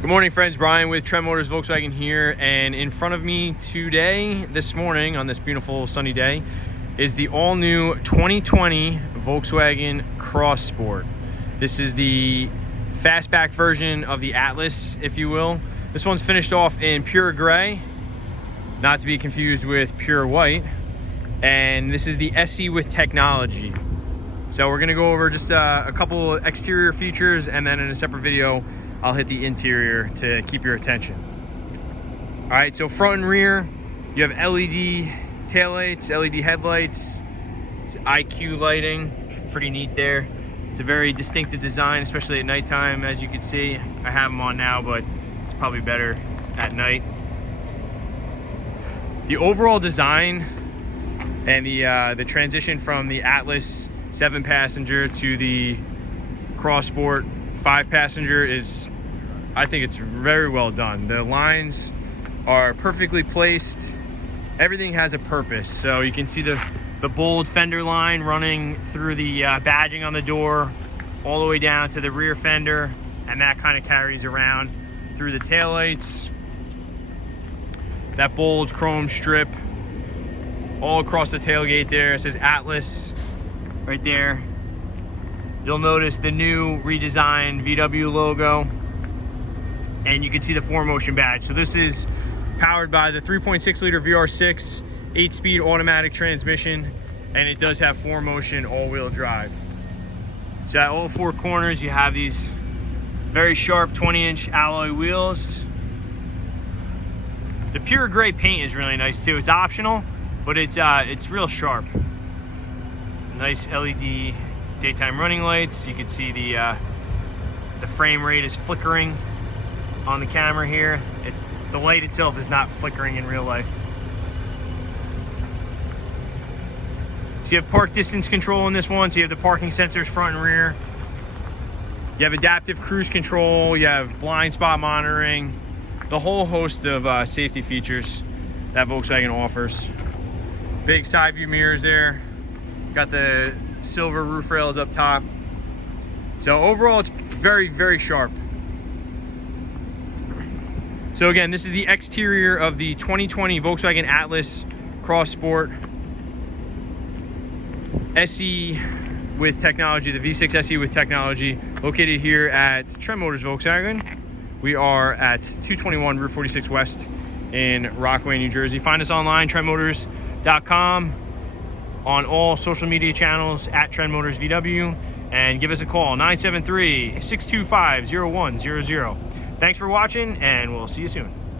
Good morning, friends. Brian with Trend Motors Volkswagen here, and in front of me today, this morning, on this beautiful sunny day, is the all-new 2020 Volkswagen Cross Sport. This is the fastback version of the Atlas, if you will. This one's finished off in pure gray, not to be confused with pure white, and this is the SE with technology. So we're gonna go over just a couple exterior features, and then in a separate video, I'll hit the interior to keep your attention. All right, so front and rear, you have LED taillights, LED headlights, it's IQ lighting, pretty neat there. It's a very distinctive design, especially at nighttime, as you can see. I have them on now, but it's probably better at night. The overall design and the transition from the Atlas 7-passenger to the Cross Sport 5-passenger is, I think it's very well done. The lines are perfectly placed. Everything has a purpose. So you can see the bold fender line running through the badging on the door all the way down to the rear fender, and that kind of carries around through the taillights. That bold chrome strip all across the tailgate there. It says Atlas right there. You'll notice the new redesigned VW logo, and you can see the 4Motion badge. So this is powered by the 3.6 liter VR6 8-speed automatic transmission, and it does have 4Motion all-wheel drive. So at all four corners you have these very sharp 20-inch alloy wheels. The pure gray paint is really nice too. It's optional, but it's real sharp. Nice LED daytime running lights. You can see the frame rate is flickering on the camera here. The light itself is not flickering in real life. So you have park distance control in this one. So you have the parking sensors front and rear. You have adaptive cruise control. You have blind spot monitoring. The whole host of safety features that Volkswagen offers. Big side view mirrors there. Got the silver roof rails up top. So overall, it's very, very sharp. So again, this is the exterior of the 2020 Volkswagen Atlas Cross Sport SE with technology, the V6 SE with technology, located here at Trend Motors Volkswagen. We are at 221 Route 46 West in Rockaway, New Jersey. Find us online, trendmotors.com. on all social media channels at Trend Motors VW, and give us a call, 973-625-0100. Thanks for watching, and we'll see you soon.